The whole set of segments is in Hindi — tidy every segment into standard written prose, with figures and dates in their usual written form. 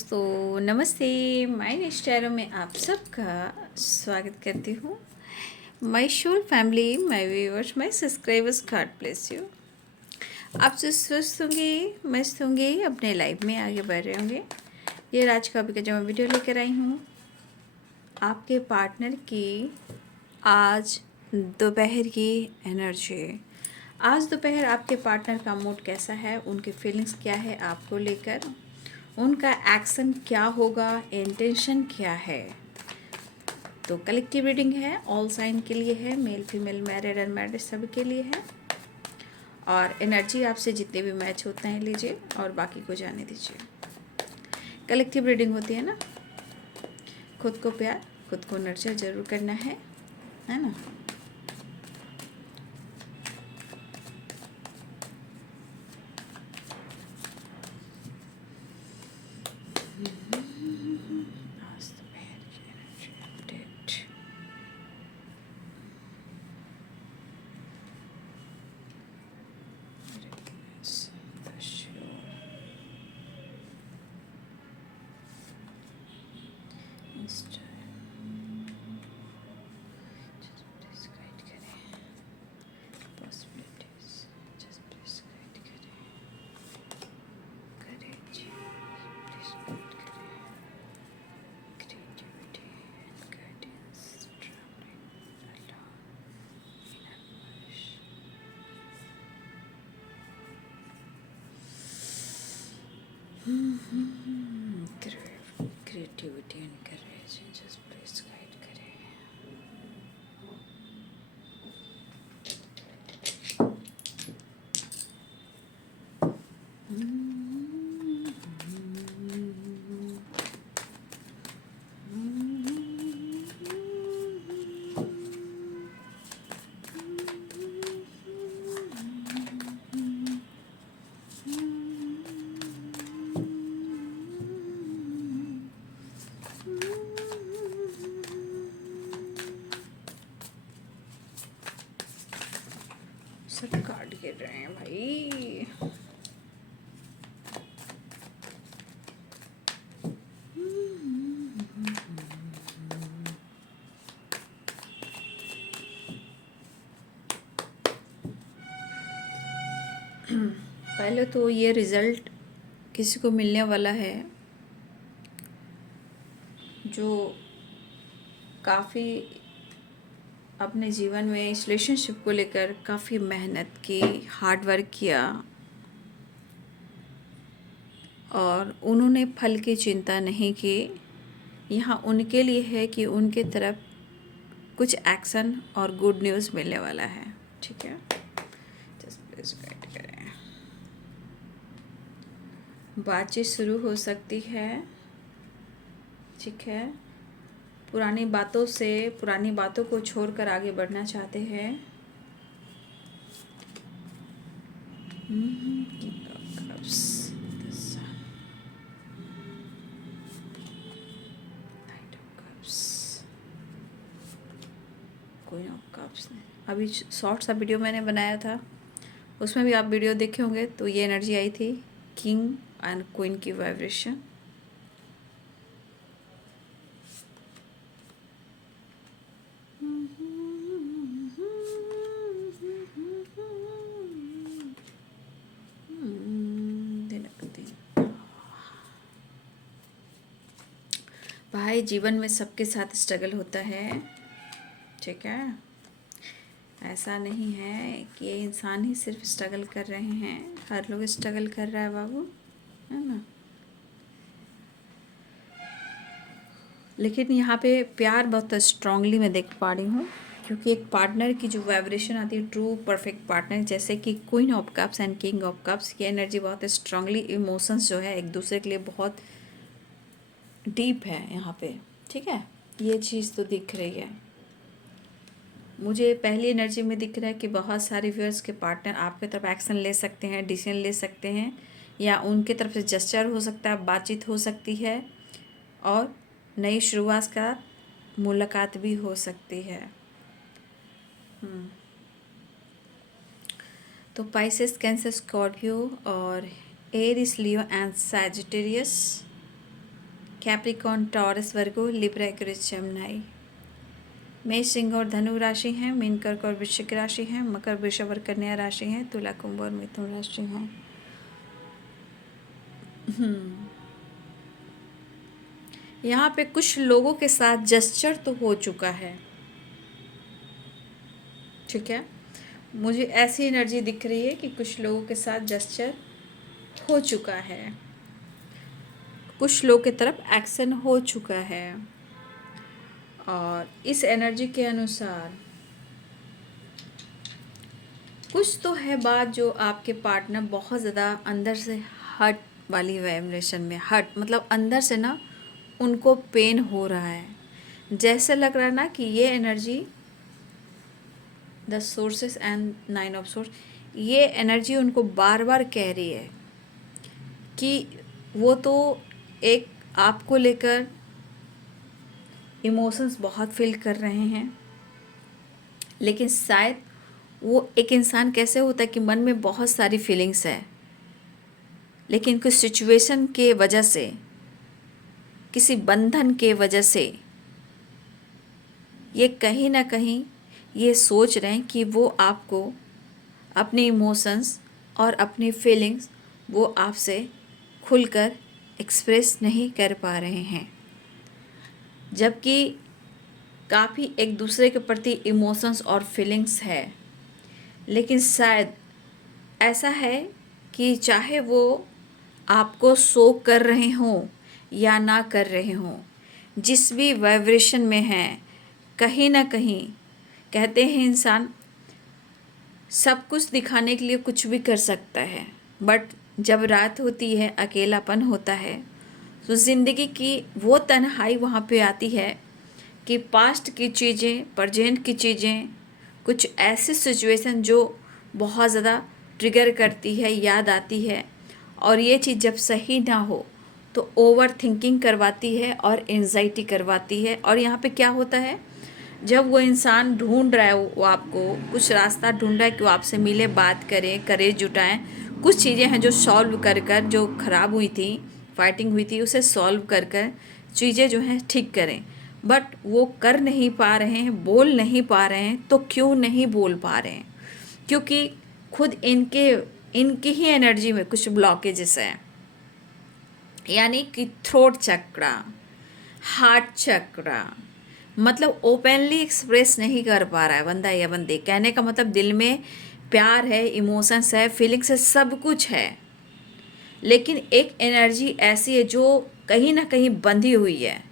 दोस्तों नमस्ते। माय स्टारों में आप सबका स्वागत करती हूँ। My soul family, my viewers, my subscribers, God bless you. आप जो स्वस्थ होंगे, मस्त होंगे, अपने लाइफ में आगे बढ़ रहे होंगे। ये राज का अभी का जो मैं वीडियो लेकर आई हूँ आपके पार्टनर की आज दोपहर की एनर्जी। आज दोपहर आपके पार्टनर का मूड कैसा है, उनकी फीलिंग्स क्या है आपको लेकर, उनका एक्शन क्या होगा, इंटेंशन क्या है। तो कलेक्टिव रीडिंग है, ऑल साइन के लिए है, मेल फीमेल मैरिड अनमैरिड सभी के लिए है। और एनर्जी आपसे जितने भी मैच होते हैं लीजिए और बाकी को जाने दीजिए। कलेक्टिव रीडिंग होती है ना, खुद को प्यार, खुद को नर्चर जरूर करना है ना। आज दोपहर की energy update. Creativity and courage, just please guide करें। सब कार्ड गिर रहे हैं भाई। पहले तो ये रिज़ल्ट किसी को मिलने वाला है जो काफ़ी अपने जीवन में इस रिलेशनशिप को लेकर काफ़ी मेहनत की, हार्ड वर्क किया और उन्होंने फल की चिंता नहीं की। यहाँ उनके लिए है कि उनके तरफ कुछ एक्शन और गुड न्यूज़ मिलने वाला है। ठीक है, जस्ट प्लीज गाइड करें। बातचीत शुरू हो सकती है, ठीक है। पुरानी बातों को छोड़कर आगे बढ़ना चाहते हैं। King of Cups, the Sun, Knight of Cups, Queen of Cups। अभी शॉर्ट सा वीडियो मैंने बनाया था, उसमें भी आप वीडियो देखे होंगे, तो ये एनर्जी आई थी किंग एंड क्वीन की वाइब्रेशन। भाई जीवन में सबके साथ स्ट्रगल होता है, ठीक है। ऐसा नहीं है कि ये इंसान ही सिर्फ स्ट्रगल कर रहे हैं, हर लोग स्ट्रगल कर रहा है बाबू, है ना। लेकिन यहाँ पे प्यार बहुत स्ट्रांगली मैं देख पा रही हूँ, क्योंकि एक पार्टनर की जो वाइब्रेशन आती है, ट्रू परफेक्ट पार्टनर, जैसे कि queen of cups and king of cups की एनर्जी बहुत स्ट्रांगली, इमोशंस जो है एक दूसरे के लिए बहुत डीप है यहाँ पे, ठीक है। ये चीज़ तो दिख रही है मुझे। पहली एनर्जी में दिख रहा है कि बहुत सारे व्यूअर्स के पार्टनर आपके तरफ एक्शन ले सकते हैं, डिसीजन ले सकते हैं, या उनके तरफ से जेस्चर हो सकता है, बातचीत हो सकती है और नई शुरुआत का मुलाकात भी हो सकती है। तो पाइसेस, कैंसर, स्कॉर्पियो और Aries, Leo and Sagittarius Capricorn, Taurus, Virgo, Libra, Aquarius, Gemini. मेष, सिंह और धनु राशि हैं। मीन, कर्क और वृश्चिक राशि हैं। मकर, वृषभ और कन्या राशि हैं। तुला, कुंभ और मिथुन राशि हैं। यहाँ पे कुछ लोगों के साथ जेस्चर तो हो चुका है, ठीक है। मुझे ऐसी एनर्जी दिख रही है कि कुछ लोगों के साथ जेस्चर हो चुका है, कुछ लोगों की तरफ एक्शन हो चुका है। और इस एनर्जी के अनुसार कुछ तो है बात जो आपके पार्टनर बहुत ज़्यादा अंदर से हर्ट वाली वाइब्रेशन में, हर्ट मतलब अंदर से ना उनको पेन हो रहा है। जैसे लग रहा है ना कि ये energy, the sources and 9 of source, ये एनर्जी उनको बार बार कह रही है कि वो तो एक आपको लेकर इमोशंस बहुत फील कर रहे हैं, लेकिन शायद वो एक इंसान कैसे होता है कि मन में बहुत सारी फीलिंग्स है, लेकिन कुछ सिचुएशन के वजह से, किसी बंधन के वजह से ये कहीं ना कहीं ये सोच रहे हैं कि वो आपको अपने इमोशंस और अपनी फीलिंग्स वो आपसे खुलकर एक्सप्रेस नहीं कर पा रहे हैं, जबकि काफ़ी एक दूसरे के प्रति इमोशंस और फीलिंग्स है। लेकिन शायद ऐसा है कि चाहे वो आपको शो कर रहे हों या ना कर रहे हों, जिस भी वाइब्रेशन में हैं, कहीं ना कहीं कहते हैं इंसान सब कुछ दिखाने के लिए कुछ भी कर सकता है, बट जब रात होती है, अकेलापन होता है, तो ज़िंदगी की वो तन्हाई वहाँ पे आती है कि पास्ट की चीज़ें, प्रेजेंट की चीज़ें, कुछ ऐसी सिचुएशन जो बहुत ज़्यादा ट्रिगर करती है, याद आती है, और ये चीज़ जब सही ना हो तो ओवर थिंकिंग करवाती है और एंजाइटी करवाती है। और यहाँ पे क्या होता है, जब वो इंसान ढूंढ रहा है, वो आपको कुछ रास्ता ढूंढ रहा है कि वो आपसे मिले, बात करें, करेज जुटाएं, कुछ चीज़ें हैं जो सॉल्व कर कर, जो ख़राब हुई थी, फाइटिंग हुई थी, उसे सॉल्व कर कर चीज़ें जो हैं ठीक करें, बट वो कर नहीं पा रहे हैं, बोल नहीं पा रहे हैं। तो क्यों नहीं बोल पा रहे हैं? क्योंकि खुद इनकी ही एनर्जी में कुछ ब्लॉकेजेस हैं, यानी कि थ्रोट चक्रा, हार्ट चक्रा, मतलब ओपनली एक्सप्रेस नहीं कर पा रहा है बंदा या बंदी। कहने का मतलब दिल में प्यार है, इमोशंस है, फीलिंग्स है, सब कुछ है, लेकिन एक एनर्जी ऐसी है जो कहीं ना कहीं बंधी हुई है।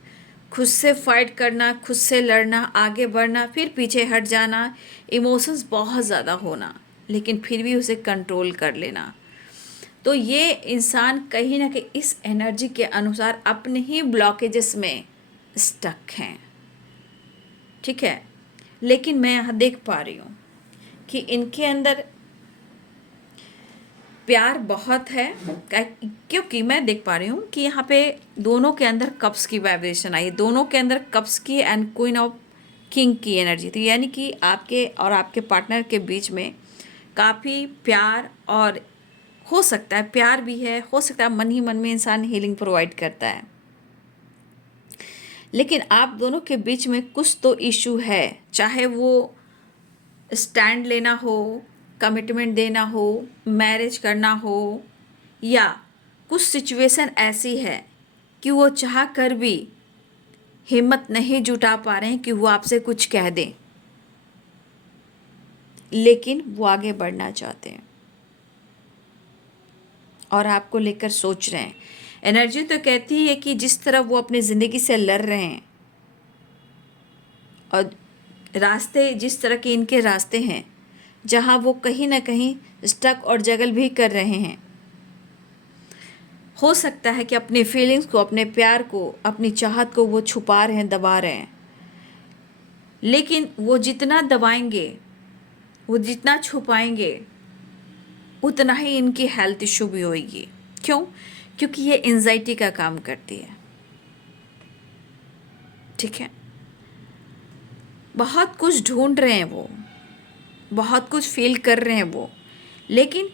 खुद से फाइट करना, खुद से लड़ना, आगे बढ़ना, फिर पीछे हट जाना, इमोशंस बहुत ज़्यादा होना, लेकिन फिर भी उसे कंट्रोल कर लेना। तो ये इंसान कहीं ना कहीं इस एनर्जी के अनुसार अपने ही ब्लॉकेजेस में स्टक हैं, ठीक है। लेकिन मैं यहाँ देख पा रही हूँ कि इनके अंदर प्यार बहुत है, क्योंकि मैं देख पा रही हूँ कि यहाँ पे दोनों के अंदर कप्स की वाइब्रेशन आई, दोनों के अंदर कप्स की एंड क्वीन ऑफ किंग की एनर्जी थी, यानी कि आपके और आपके पार्टनर के बीच में काफ़ी प्यार, और हो सकता है प्यार भी है, हो सकता है मन ही मन में इंसान हीलिंग प्रोवाइड करता है, लेकिन आप दोनों के बीच में कुछ तो इशू है। चाहे वो स्टैंड लेना हो, कमिटमेंट देना हो, मैरिज करना हो, या कुछ सिचुएशन ऐसी है कि वो चाह कर भी हिम्मत नहीं जुटा पा रहे हैं कि वो आपसे कुछ कह दें, लेकिन वो आगे बढ़ना चाहते हैं और आपको लेकर सोच रहे हैं। एनर्जी तो कहती है कि जिस तरह वो अपनी ज़िंदगी से लड़ रहे हैं, और रास्ते जिस तरह के इनके रास्ते हैं, जहाँ वो कहीं ना कहीं स्टक और जगल भी कर रहे हैं, हो सकता है कि अपनी फीलिंग्स को, अपने प्यार को, अपनी चाहत को वो छुपा रहे हैं, दबा रहे हैं, लेकिन वो जितना दबाएंगे, वो जितना छुपाएंगे, उतना ही इनकी हेल्थ इशू भी होगी। क्यों? क्योंकि ये एंजाइटी का काम करती है, ठीक है। बहुत कुछ ढूंढ रहे हैं वो, बहुत कुछ फील कर रहे हैं वो, लेकिन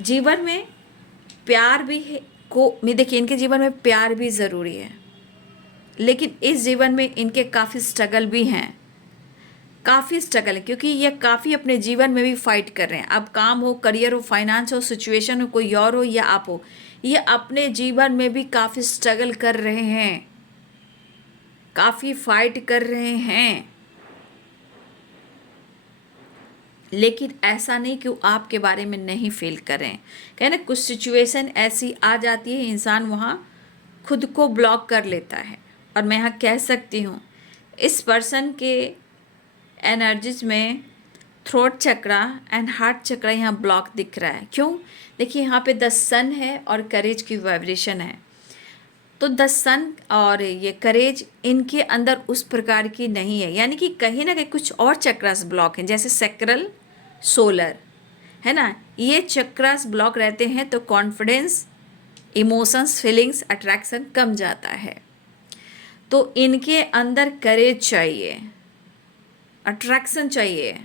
जीवन में प्यार भी है को, मैं देखिए इनके जीवन में प्यार भी ज़रूरी है, लेकिन इस जीवन में इनके काफ़ी स्ट्रगल भी हैं, काफ़ी स्ट्रगल है, क्योंकि ये काफ़ी अपने जीवन में भी फाइट कर रहे हैं। अब काम हो, करियर हो, फाइनेंस हो, सिचुएशन हो, कोई और हो या आप हो, ये अपने जीवन में भी काफ़ी स्ट्रगल कर रहे हैं, काफ़ी फाइट कर रहे हैं। लेकिन ऐसा नहीं कि वो आपके बारे में नहीं फील करें। कहना कुछ सिचुएशन ऐसी आ जाती है, इंसान वहाँ खुद को ब्लॉक कर लेता है। और मैं यहाँ कह सकती हूँ इस पर्सन के एनर्जीज में थ्रोट चक्रा एंड हार्ट चक्रा यहाँ ब्लॉक दिख रहा है। क्यों? देखिए यहाँ पे द सन है और करेज की वाइब्रेशन है। तो द सन और ये करेज इनके अंदर उस प्रकार की नहीं है, यानी कि कहीं ना कहीं कुछ और चक्रास ब्लॉक हैं, जैसे सैक्रल, सोलर, है ना। ये चक्रास ब्लॉक रहते हैं तो कॉन्फिडेंस, इमोशंस, फीलिंग्स, अट्रैक्शन कम जाता है। तो इनके अंदर करेज चाहिए, अट्रैक्शन चाहिए,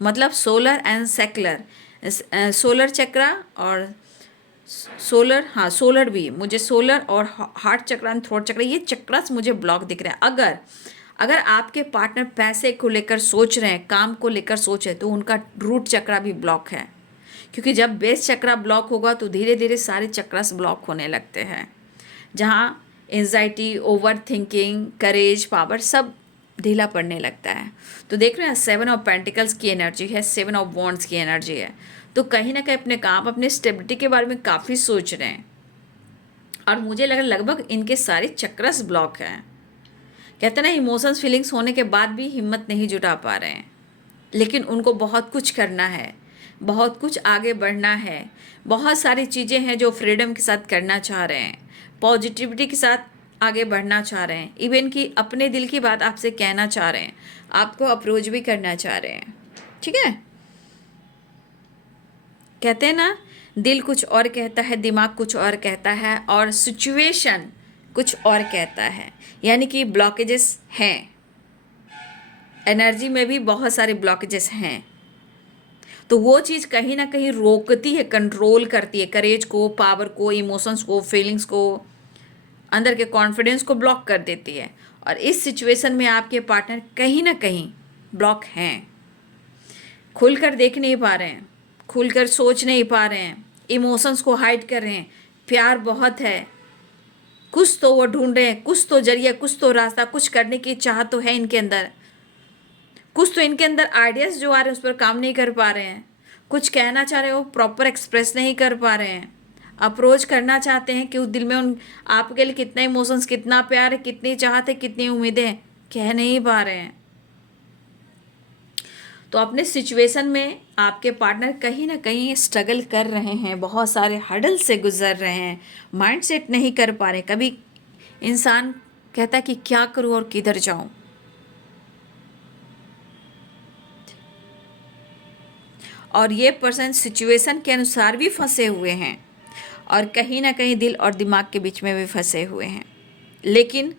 मतलब सोलर एंड सेक्युलर, सोलर चक्रा और सोलर, हाँ सोलर भी, मुझे सोलर और हार्ट चक्रा एंड थ्रोट चक्रा, ये चक्रास मुझे ब्लॉक दिख रहे हैं। अगर आपके पार्टनर पैसे को लेकर सोच रहे हैं, काम को लेकर सोच रहे हैं, तो उनका रूट चक्रा भी ब्लॉक है। क्योंकि जब बेस चक्रा ब्लॉक होगा तो धीरे धीरे सारे चक्रास ब्लॉक होने लगते हैं, जहाँ एंजाइटी, ओवर थिंकिंग, करेज, पावर सब ढीला पड़ने लगता है। तो देख रहे हैं 7 ऑफ पेंटिकल्स की एनर्जी है, 7 ऑफ वॉन्ड्स की एनर्जी है। तो कहीं ना कहीं अपने काम, अपने स्टेबिलिटी के बारे में काफ़ी सोच रहे हैं। और मुझे लगा लगभग इनके सारे चक्रस ब्लॉक हैं। कहते ना इमोशंस, फीलिंग्स होने के बाद भी हिम्मत नहीं जुटा पा रहे हैं, लेकिन उनको बहुत कुछ करना है, बहुत कुछ आगे बढ़ना है, बहुत सारी चीज़ें हैं जो फ्रीडम के साथ करना चाह रहे हैं, पॉजिटिविटी के साथ आगे बढ़ना चाह रहे हैं, इवन कि अपने दिल की बात आपसे कहना चाह रहे हैं, आपको अप्रोच भी करना चाह रहे हैं। ठीक है, कहते हैं ना दिल कुछ और कहता है, दिमाग कुछ और कहता है, और सिचुएशन कुछ और कहता है। यानी कि ब्लॉकेजेस हैं, एनर्जी में भी बहुत सारे ब्लॉकेजेस हैं। तो वो चीज़ कहीं ना कहीं रोकती है, कंट्रोल करती है करेज को, पावर को, इमोशंस को, फीलिंग्स को, अंदर के कॉन्फिडेंस को ब्लॉक कर देती है। और इस सिचुएशन में आपके पार्टनर कहीं ना कहीं ब्लॉक हैं, खुलकर देख नहीं पा रहे हैं, खुलकर सोच नहीं पा रहे हैं, इमोशंस को हाइड कर रहे हैं। प्यार बहुत है, कुछ तो वो ढूंढ रहे हैं, कुछ तो जरिया, कुछ तो रास्ता, कुछ करने की चाह तो है इनके अंदर, कुछ तो इनके अंदर आइडियाज़ जो आ रहे हैं उस पर काम नहीं कर पा रहे हैं, कुछ कहना चाह रहे हो प्रॉपर एक्सप्रेस नहीं कर पा रहे हैं, अप्रोच करना चाहते हैं कि उस दिल में उन आपके लिए कितना इमोशंस, कितना प्यार है, कितनी चाहत है, कितनी उम्मीदें, कह नहीं पा रहे हैं। तो अपने सिचुएशन में आपके पार्टनर कहीं ना कहीं स्ट्रगल कर रहे हैं, बहुत सारे हर्डल से गुजर रहे हैं, माइंड सेट नहीं कर पा रहे। कभी इंसान कहता है कि क्या करूं और किधर जाऊं, और ये पर्सन सिचुएशन के अनुसार भी फंसे हुए हैं, और कहीं ना कहीं दिल और दिमाग के बीच में भी फंसे हुए हैं। लेकिन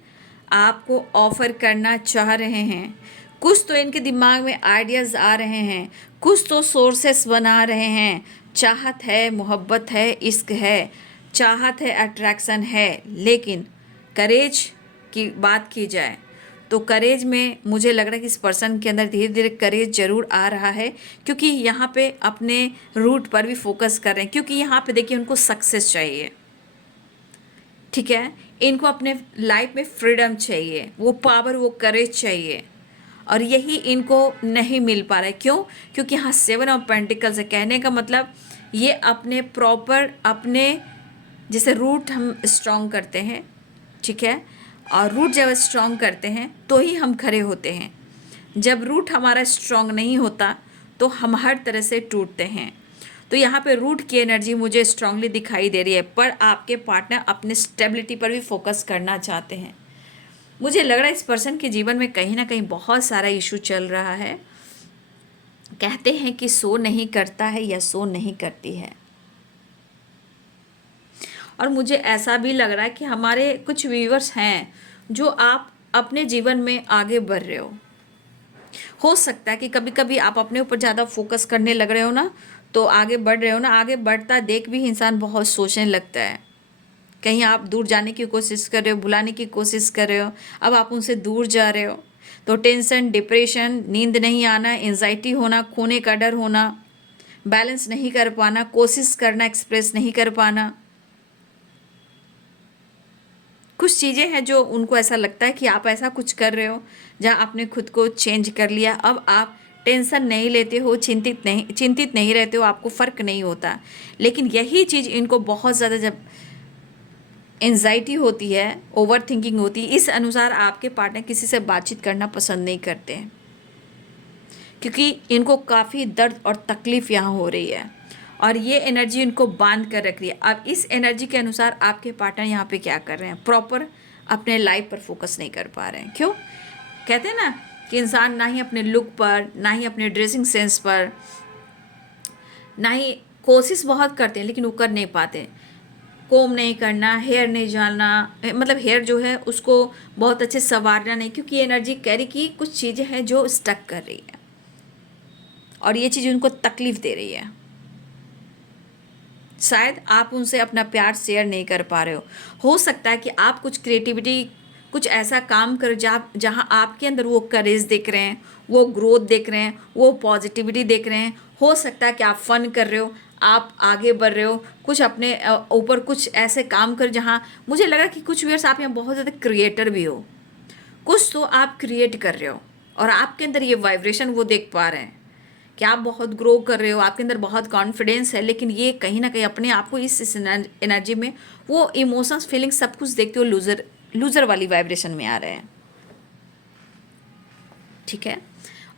आपको ऑफ़र करना चाह रहे हैं, कुछ तो इनके दिमाग में आइडियाज़ आ रहे हैं, कुछ तो सोर्सेस बना रहे हैं। चाहत है, मोहब्बत है, इश्क है, चाहत है, अट्रैक्शन है। लेकिन करेज की बात की जाए तो करेज में मुझे लग रहा है कि इस पर्सन के अंदर धीरे धीरे करेज ज़रूर आ रहा है, क्योंकि यहाँ पे अपने रूट पर भी फोकस कर रहे हैं। क्योंकि यहाँ पे देखिए उनको सक्सेस चाहिए, ठीक है, इनको अपने लाइफ में फ्रीडम चाहिए, वो पावर, वो करेज चाहिए, और यही इनको नहीं मिल पा रहा है। क्यों? क्योंकि यहाँ 7 ऑफ पेंटिकल्स है। कहने का मतलब ये अपने प्रॉपर, अपने जैसे रूट हम स्ट्रॉन्ग करते हैं, ठीक है, और रूट जब स्ट्रॉन्ग करते हैं तो ही हम खड़े होते हैं। जब रूट हमारा स्ट्रॉन्ग नहीं होता तो हम हर तरह से टूटते हैं। तो यहाँ पे रूट की एनर्जी मुझे स्ट्रांगली दिखाई दे रही है, पर आपके पार्टनर अपने स्टेबिलिटी पर भी फोकस करना चाहते हैं। मुझे लग रहा है इस पर्सन के जीवन में कहीं ना कहीं बहुत सारा इशू चल रहा है। कहते हैं कि सो नहीं करता है या सो नहीं करती है, और मुझे ऐसा भी लग रहा है कि हमारे कुछ व्यूअर्स हैं जो आप अपने जीवन में आगे बढ़ रहे हो सकता है कि कभी कभी आप अपने ऊपर ज़्यादा फोकस करने लग रहे हो ना, तो आगे बढ़ रहे हो ना, आगे बढ़ता देख भी इंसान बहुत सोचने लगता है कहीं आप दूर जाने की कोशिश कर रहे हो, बुलाने की कोशिश कर रहे हो, अब आप उनसे दूर जा रहे हो, तो टेंशन, डिप्रेशन, नींद नहीं आना, एंजाइटी होना, खोने का डर होना, बैलेंस नहीं कर पाना, कोशिश करना, एक्सप्रेस नहीं कर पाना, कुछ चीज़ें हैं जो उनको ऐसा लगता है कि आप ऐसा कुछ कर रहे हो जहाँ आपने खुद को चेंज कर लिया, अब आप टेंशन नहीं लेते हो, चिंतित नहीं रहते हो, आपको फ़र्क नहीं होता। लेकिन यही चीज़ इनको बहुत ज़्यादा जब एंजाइटी होती है, ओवर थिंकिंग होती है, इस अनुसार आपके पार्टनर किसी से बातचीत करना पसंद नहीं करते हैं, क्योंकि इनको काफ़ी दर्द और तकलीफ़ यहाँ हो रही है और ये एनर्जी इनको बांध कर रख रही है। अब इस एनर्जी के अनुसार आपके पार्टनर यहाँ पे क्या कर रहे हैं, प्रॉपर अपने लाइफ पर फोकस नहीं कर पा रहे हैं। क्यों? कहते हैं ना कि इंसान ना ही अपने लुक पर, ना ही अपने ड्रेसिंग सेंस पर, ना ही कोशिश बहुत करते हैं लेकिन वो कर नहीं पाते। कोम नहीं करना, हेयर नहीं डालना, मतलब हेयर जो है उसको बहुत अच्छे संवारना नहीं, क्योंकि ये एनर्जी कैरी की कुछ चीज़ें हैं जो स्टक कर रही है और ये चीज़ उनको तकलीफ़ दे रही है। शायद आप उनसे अपना प्यार शेयर नहीं कर पा रहे हो सकता है कि आप कुछ क्रिएटिविटी, कुछ ऐसा काम करो जहाँ आपके अंदर वो करेज देख रहे हैं, वो ग्रोथ देख रहे हैं, वो पॉजिटिविटी देख रहे हैं। हो सकता है कि आप फन कर रहे हो, आप आगे बढ़ रहे हो, कुछ अपने ऊपर कुछ ऐसे काम कर जहाँ मुझे लगा कि कुछ व्यूअर्स आप यहाँ बहुत ज़्यादा क्रिएटर भी हो, कुछ तो आप क्रिएट कर रहे हो और आपके अंदर ये वाइब्रेशन वो देख पा रहे हैं कि आप बहुत ग्रो कर रहे हो, आपके अंदर बहुत कॉन्फिडेंस है, लेकिन ये कहीं ना कहीं अपने आप को इस एनर्जी में वो इमोशंस, फीलिंग्स सब कुछ देखते हो लूज़र वाली वाइब्रेशन में आ रहे हैं। ठीक है,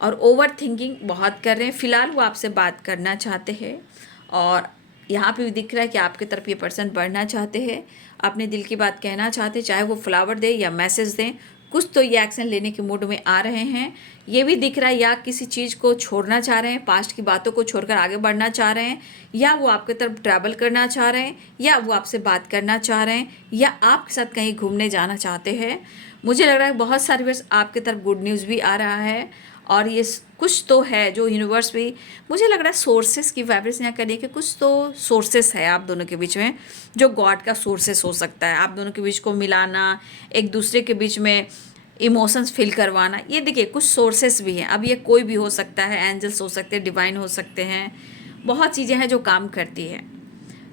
और ओवर थिंकिंग बहुत कर रहे हैं। फिलहाल वो आपसे बात करना चाहते हैं और यहाँ पे भी दिख रहा है कि आपके तरफ ये पर्सन बढ़ना चाहते हैं, अपने दिल की बात कहना चाहते हैं, चाहे वो फ्लावर दे या मैसेज दें, कुछ तो ये एक्शन लेने के मूड में आ रहे हैं। ये भी दिख रहा है या किसी चीज़ को छोड़ना चाह रहे हैं, पास्ट की बातों को छोड़कर आगे बढ़ना चाह रहे हैं, या वो आपके तरफ ट्रैवल करना चाह रहे हैं, या वो आपसे बात करना चाह रहे हैं, या आपके साथ कहीं घूमने जाना चाहते हैं। मुझे लग रहा है बहुत सारी बार आपके तरफ गुड न्यूज़ भी आ रहा है और ये कुछ तो है जो यूनिवर्स भी, मुझे लग रहा है सोर्सेस की वाइब्रेशन यहाँ करिए कि कुछ तो सोर्सेस है आप दोनों के बीच में, जो गॉड का सोर्सेस हो सकता है। आप दोनों के बीच को मिलाना, एक दूसरे के बीच में इमोशंस फील करवाना, ये देखिए कुछ सोर्सेस भी हैं। अब ये कोई भी हो सकता है, एंजल्स हो सकते हैं, डिवाइन हो सकते हैं, बहुत चीज़ें हैं जो काम करती है।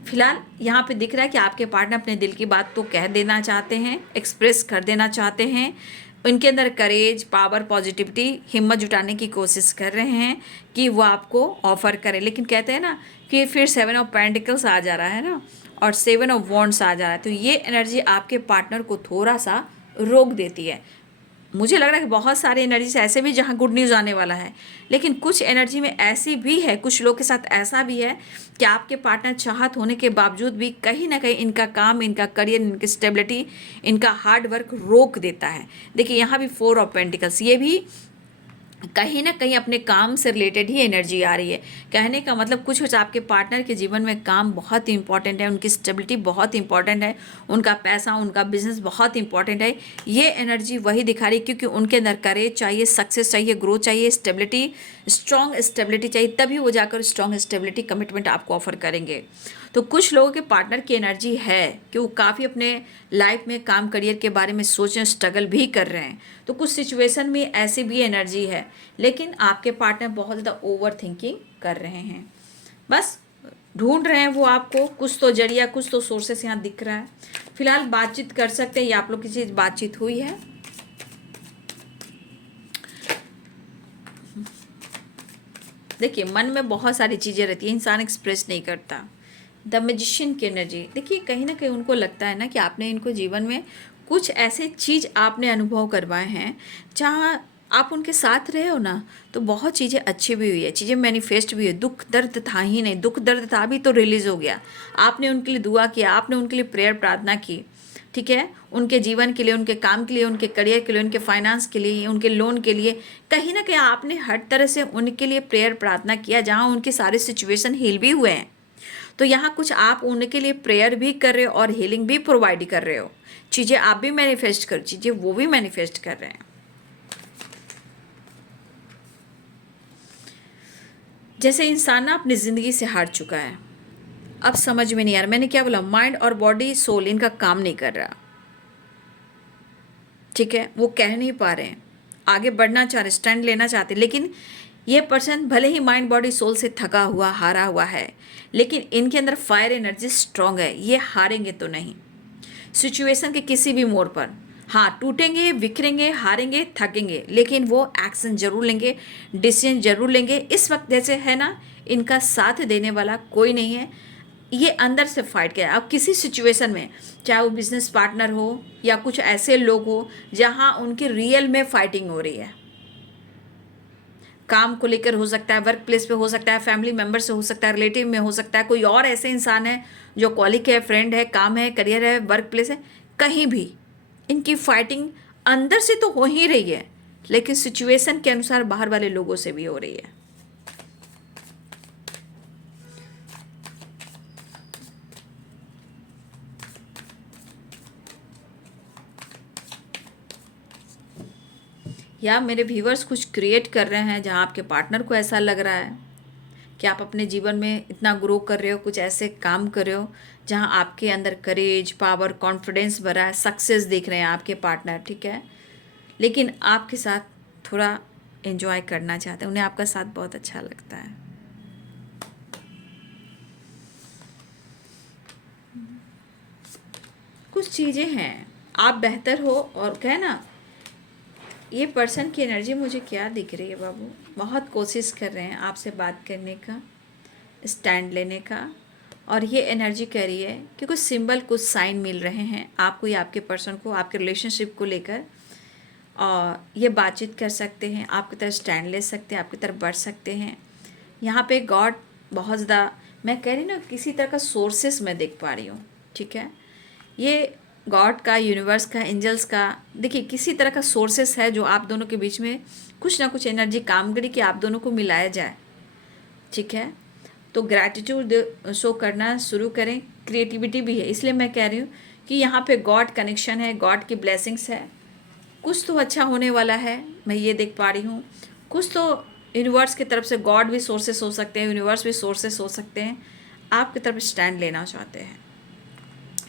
फिलहाल यहाँ पे दिख रहा है कि आपके पार्टनर अपने दिल की बात तो कह देना चाहते हैं, एक्सप्रेस कर देना चाहते हैं, उनके अंदर करेज, पावर, पॉजिटिविटी, हिम्मत जुटाने की कोशिश कर रहे हैं कि वो आपको ऑफर करें। लेकिन कहते हैं ना कि फिर 7 ऑफ पेंटिकल्स आ जा रहा है ना और 7 ऑफ वॉन्ड्स आ जा रहा है, तो ये एनर्जी आपके पार्टनर को थोड़ा सा रोक देती है। मुझे लग रहा है कि बहुत सारी एनर्जी से ऐसे भी जहाँ गुड न्यूज़ आने वाला है, लेकिन कुछ एनर्जी में ऐसी भी है, कुछ लोग के साथ ऐसा भी है कि आपके पार्टनर चाहत होने के बावजूद भी कहीं ना कहीं इनका काम, इनका करियर, इनकी स्टेबिलिटी, इनका हार्ड वर्क रोक देता है। देखिए यहाँ भी 4 ऑफ पेंटिकल्स, ये भी कहीं ना कहीं अपने काम से रिलेटेड ही एनर्जी आ रही है। कहने का मतलब कुछ आपके पार्टनर के जीवन में काम बहुत इंपॉर्टेंट है, उनकी स्टेबिलिटी बहुत इंपॉर्टेंट है, उनका पैसा, उनका बिजनेस बहुत इंपॉर्टेंट है। ये एनर्जी वही दिखा रही है क्योंकि उनके अंदर करेज चाहिए, सक्सेस चाहिए, ग्रोथ चाहिए, स्टेबिलिटी, स्ट्रॉन्ग स्टेबिलिटी चाहिए, तभी वो जाकर स्ट्रॉन्ग स्टेबिलिटी कमिटमेंट आपको ऑफर करेंगे। तो कुछ लोगों के पार्टनर की एनर्जी है कि वो काफ़ी अपने लाइफ में, काम, करियर के बारे में सोचने, स्ट्रगल भी कर रहे हैं। तो कुछ सिचुएशन में ऐसी भी एनर्जी है, लेकिन आपके पार्टनर बहुत ज़्यादा ओवर थिंकिंग कर रहे हैं, बस ढूंढ रहे हैं वो आपको, कुछ तो जरिया, कुछ तो सोर्सेस यहाँ दिख रहा है। फिलहाल बातचीत कर सकते हैं या आप लोग की चीज़ बातचीत हुई है। देखिए मन में बहुत सारी चीज़ें रहती है, इंसान एक्सप्रेस नहीं करता। द मैजिशियन की एनर्जी देखिए, कहीं ना कहीं उनको लगता है ना कि आपने इनको जीवन में कुछ ऐसे चीज़ आपने अनुभव करवाए हैं जहाँ आप उनके साथ रहे हो ना, तो बहुत चीज़ें अच्छी भी हुई है, चीज़ें मैनिफेस्ट भी हुई है। दुख दर्द था ही नहीं, दुख दर्द था भी तो रिलीज़ हो गया। आपने उनके लिए दुआ किया, आपने उनके लिए प्रेयर प्रार्थना की, ठीक है, उनके जीवन के लिए, उनके काम के लिए, उनके करियर के लिए, उनके फाइनेंस के लिए, उनके लोन के लिए, कहीं ना कहीं आपने हर तरह से उनके लिए प्रेयर प्रार्थना किया, जहाँ उनके सारे सिचुएशन हील भी हुए हैं। तो यहाँ कुछ आप उनके लिए प्रेयर भी कर रहे हो और हीलिंग भी प्रोवाइड कर रहे हो, चीज़ें आप भी मैनिफेस्ट कर, चीज़ें वो भी मैनिफेस्ट कर रहे हैं। जैसे इंसान ना अपनी ज़िंदगी से हार चुका है, अब समझ में नहीं आ रहा, मैंने क्या बोला, माइंड और बॉडी सोल इनका काम नहीं कर रहा, ठीक है। वो कह नहीं पा रहे हैं, आगे बढ़ना चाह रहे, स्टैंड लेना चाहते, लेकिन ये पर्सन भले ही माइंड बॉडी सोल से थका हुआ, हारा हुआ है, लेकिन इनके अंदर फायर एनर्जी स्ट्रांग है, ये हारेंगे तो नहीं सिचुएशन के किसी भी मोड़ पर। हाँ, टूटेंगे, बिखरेंगे, हारेंगे, थकेंगे, लेकिन वो एक्शन जरूर लेंगे, डिसीजन जरूर लेंगे। इस वक्त जैसे है ना, इनका साथ देने वाला कोई नहीं है, ये अंदर से फाइट किया। अब किसी सिचुएशन में, चाहे वो बिजनेस पार्टनर हो या कुछ ऐसे लोग हो जहाँ उनकी रियल में फाइटिंग हो रही है, काम को लेकर हो सकता है, वर्क प्लेस पे हो सकता है, फैमिली मेम्बर से हो सकता है, रिलेटिव में हो सकता है, कोई और ऐसे इंसान है जो कॉलिग है, फ्रेंड है, काम है, करियर है, वर्क प्लेस है, कहीं भी इनकी फाइटिंग अंदर से तो हो ही रही है, लेकिन सिचुएशन के अनुसार बाहर वाले लोगों से भी हो रही है। या मेरे व्यूवर्स कुछ क्रिएट कर रहे हैं जहाँ आपके पार्टनर को ऐसा लग रहा है कि आप अपने जीवन में इतना ग्रो कर रहे हो, कुछ ऐसे काम कर रहे हो जहाँ आपके अंदर करेज, पावर, कॉन्फिडेंस भरा है, सक्सेस दिख रहे हैं आपके पार्टनर, ठीक है, लेकिन आपके साथ थोड़ा एंजॉय करना चाहते हैं, उन्हें आपका साथ बहुत अच्छा लगता है। कुछ चीज़ें हैं, आप बेहतर हो, और कहे ना, ये पर्सन की एनर्जी मुझे क्या दिख रही है बाबू, बहुत कोशिश कर रहे हैं आपसे बात करने का, स्टैंड लेने का, और ये एनर्जी कह रही है कि कुछ सिंबल, कुछ साइन मिल रहे हैं आपको या आपके पर्सन को, आपके रिलेशनशिप को लेकर, और ये बातचीत कर सकते हैं, आपकी तरफ स्टैंड ले सकते हैं, आपकी तरफ बढ़ सकते हैं। यहाँ पे गॉड बहुत ज़्यादा, मैं कह रही ना, किसी तरह का सोर्सेस मैं देख पा रही हूँ, ठीक है, ये गॉड का, यूनिवर्स का, एंजल्स का, देखिए किसी तरह का सोर्सेस है जो आप दोनों के बीच में कुछ ना कुछ एनर्जी काम करी कि आप दोनों को मिलाया जाए, ठीक है। तो ग्रैटिट्यूड शो करना शुरू करें, क्रिएटिविटी भी है, इसलिए मैं कह रही हूँ कि यहाँ पे गॉड कनेक्शन है, गॉड की ब्लेसिंग्स है, कुछ तो अच्छा होने वाला है, मैं ये देख पा रही हूँ। कुछ तो यूनिवर्स की तरफ से, गॉड भी सोर्सेस हो सकते हैं, यूनिवर्स भी सोर्सेस हो सकते हैं, आपकी तरफ स्टैंड लेना चाहते हैं।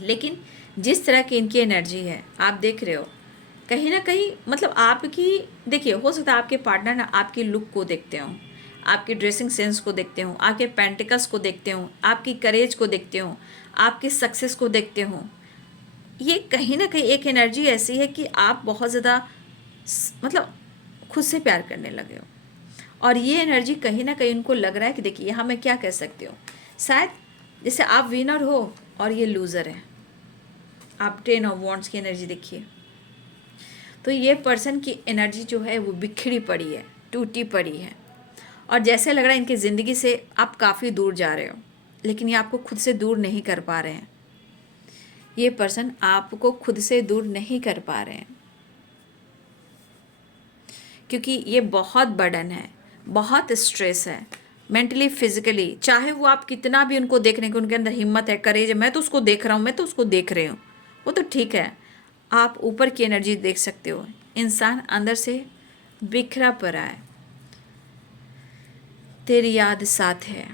लेकिन जिस तरह की इनकी एनर्जी है, आप देख रहे हो कहीं ना कहीं, मतलब आपकी, देखिए हो सकता है आपके पार्टनर ना आपकी लुक को देखते हो, आपकी ड्रेसिंग सेंस को देखते हो, आपके पेंटिकल्स को देखते हो, आपकी करेज को देखते हो, आपकी सक्सेस को देखते हो। ये कहीं ना कहीं एक एनर्जी ऐसी है कि आप बहुत ज़्यादा मतलब खुद से प्यार करने लगे हो, और ये एनर्जी कहीं ना कहीं उनको लग रहा है कि देखिए यहाँ मैं क्या कह सकती हूँ, शायद जैसे आप विनर हो और ये लूज़र है, आप 10 ऑफ वॉन्ड्स की एनर्जी देखिए, तो ये पर्सन की एनर्जी जो है वो बिखरी पड़ी है, टूटी पड़ी है, और जैसे लग रहा है इनकी ज़िंदगी से आप काफ़ी दूर जा रहे हो, लेकिन ये आपको खुद से दूर नहीं कर पा रहे हैं। ये पर्सन आपको खुद से दूर नहीं कर पा रहे हैं, क्योंकि ये बहुत बर्डन है, बहुत स्ट्रेस है, मेंटली, फिजिकली, चाहे वो आप कितना भी उनको देख रहे हैं कि उनके अंदर हिम्मत है, करेज है, मैं तो उसको देख रहा हूँ, मैं तो उसको देख रही हूँ, वो तो ठीक है, आप ऊपर की एनर्जी देख सकते हो, इंसान अंदर से बिखरा पड़ा है, तेरी याद साथ है।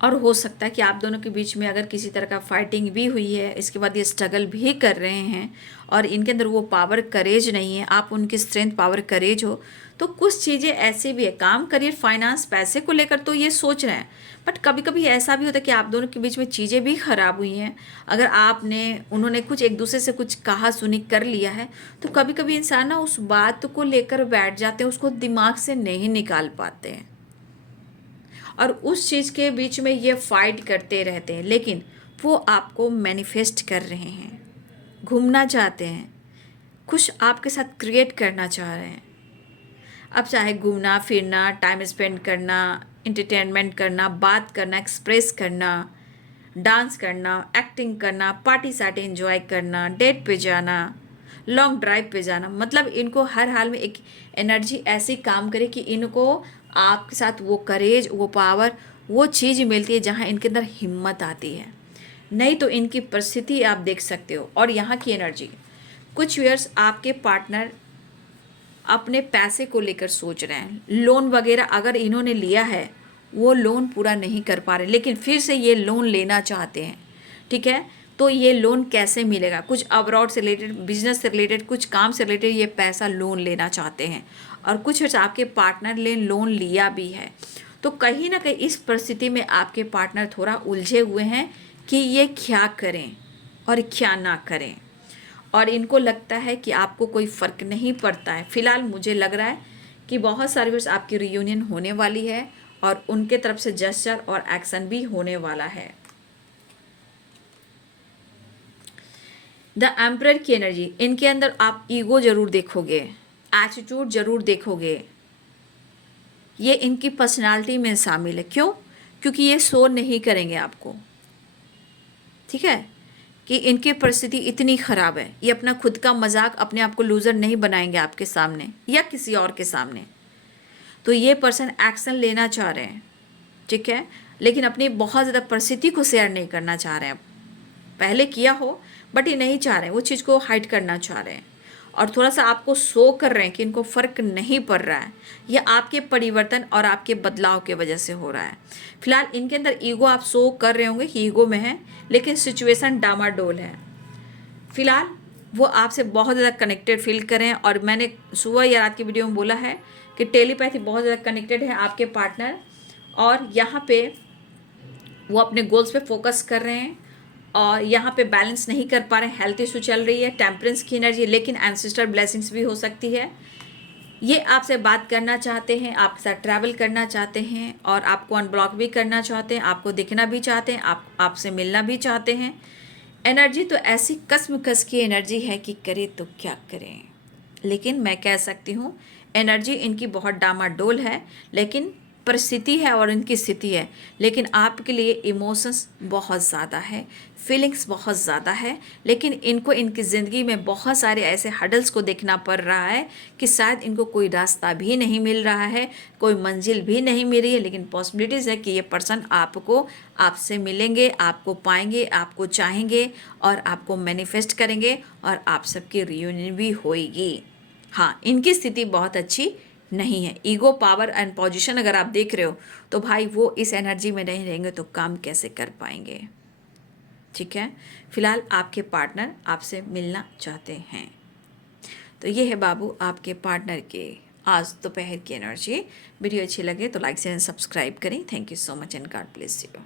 और हो सकता है कि आप दोनों के बीच में अगर किसी तरह का फाइटिंग भी हुई है, इसके बाद ये स्ट्रगल भी कर रहे हैं, और इनके अंदर वो पावर, करेज नहीं है, आप उनकी स्ट्रेंथ, पावर, करेज हो, तो कुछ चीज़ें ऐसे भी है, काम, करियर, फाइनेंस, पैसे को लेकर तो ये सोच रहे हैं, बट कभी कभी ऐसा भी होता है कि आप दोनों के बीच में चीज़ें भी ख़राब हुई हैं, अगर उन्होंने कुछ एक दूसरे से कुछ कहा सुनी कर लिया है, तो कभी कभी इंसान ना उस बात को लेकर बैठ जाते हैं, उसको दिमाग से नहीं निकाल पाते हैं, और उस चीज़ के बीच में ये फाइट करते रहते हैं, लेकिन वो आपको मैनिफेस्ट कर रहे हैं, घूमना चाहते हैं, कुछ आपके साथ क्रिएट करना चाह रहे हैं। अब चाहे घूमना फिरना, टाइम स्पेंड करना, इंटरटेनमेंट करना, बात करना, एक्सप्रेस करना, डांस करना, एक्टिंग करना, पार्टी सार्टी एंजॉय करना, डेट पे जाना, लॉन्ग ड्राइव पे जाना, मतलब इनको हर हाल में एक एनर्जी ऐसी काम करे कि इनको आपके साथ वो करेज, वो पावर, वो चीज़ मिलती है जहाँ इनके अंदर हिम्मत आती है। नहीं तो इनकी परिस्थिति आप देख सकते हो, और यहाँ की एनर्जी, कुछ ईयर्स आपके पार्टनर अपने पैसे को लेकर सोच रहे हैं, लोन वगैरह अगर इन्होंने लिया है वो लोन पूरा नहीं कर पा रहे, लेकिन फिर से ये लोन लेना चाहते हैं, ठीक है। तो ये लोन कैसे मिलेगा? कुछ अब्रॉड से रिलेटेड, बिजनेस से रिलेटेड, कुछ काम से रिलेटेड ये पैसा लोन लेना चाहते हैं, और कुछ आपके पार्टनर ने लोन लिया भी है। तो कहीं ना कहीं इस परिस्थिति में आपके पार्टनर थोड़ा उलझे हुए हैं कि ये क्या करें और क्या ना करें, और इनको लगता है कि आपको कोई फ़र्क नहीं पड़ता है। फिलहाल मुझे लग रहा है कि बहुत सारी बार आपकी रियूनियन होने वाली है, और उनके तरफ से जेस्चर और एक्शन भी होने वाला है। द एम्परर की एनर्जी, इनके अंदर आप ईगो जरूर देखोगे, एटीट्यूड जरूर देखोगे, ये इनकी पर्सनालिटी में शामिल है। क्यों? क्योंकि ये शो नहीं करेंगे आपको, ठीक है, कि इनकी परिस्थिति इतनी ख़राब है। ये अपना खुद का मजाक, अपने आप को लूज़र नहीं बनाएंगे आपके सामने या किसी और के सामने। तो ये पर्सन एक्शन लेना चाह रहे हैं, ठीक है, लेकिन अपनी बहुत ज़्यादा परिस्थिति को शेयर नहीं करना चाह रहे हैं। पहले किया हो बट ये नहीं चाह रहे हैं, वो चीज़ को हाइड करना चाह रहे हैं, और थोड़ा सा आपको शो कर रहे हैं कि इनको फ़र्क नहीं पड़ रहा है। यह आपके परिवर्तन और आपके बदलाव की वजह से हो रहा है। फिलहाल इनके अंदर ईगो आप शो कर रहे होंगे कि ईगो में है, लेकिन सिचुएशन डामाडोल है। फिलहाल वो आपसे बहुत ज़्यादा कनेक्टेड फील करें, और मैंने सुबह या रात की वीडियो में बोला है कि टेलीपैथी बहुत ज़्यादा कनेक्टेड है आपके पार्टनर, और यहाँ पे वो अपने गोल्स पे फोकस कर रहे हैं, और यहाँ पे बैलेंस नहीं कर पा रहे हैं। हेल्थ इशू चल रही है, टेम्परेंस की एनर्जी, लेकिन एंसेस्टर ब्लेसिंग्स भी हो सकती है। ये आपसे बात करना चाहते हैं, आपके साथ ट्रैवल करना चाहते हैं, और आपको अनब्लॉक भी करना चाहते हैं, आपको दिखना भी चाहते हैं, आपसे मिलना भी चाहते हैं। एनर्जी तो ऐसी कसमकस की एनर्जी है कि करे तो क्या करें। लेकिन मैं कह सकती हूँ एनर्जी इनकी बहुत डामाडोल है, लेकिन परिस्थिति है और इनकी स्थिति है। लेकिन आपके लिए इमोशंस बहुत ज़्यादा है, फीलिंग्स बहुत ज़्यादा है, लेकिन इनको इनकी ज़िंदगी में बहुत सारे ऐसे हडल्स को देखना पड़ रहा है कि शायद इनको कोई रास्ता भी नहीं मिल रहा है, कोई मंजिल भी नहीं मिल रही है। लेकिन पॉसिबिलिटीज़ है कि ये पर्सन आपको, आपसे मिलेंगे, आपको पाएंगे, आपको चाहेंगे, और आपको मैनिफेस्ट करेंगे, और आप सबकी रियूनियन भी होएगी। हाँ, इनकी स्थिति बहुत अच्छी नहीं है। ईगो, पावर एंड पोजीशन अगर आप देख रहे हो तो भाई वो इस एनर्जी में नहीं रहेंगे तो काम कैसे कर पाएंगे, ठीक है। फिलहाल आपके पार्टनर आपसे मिलना चाहते हैं। तो ये है बाबू आपके पार्टनर के आज दोपहर की एनर्जी। वीडियो अच्छी लगे तो लाइक शेयर एंड सब्सक्राइब करें। Thank you so much and God bless you.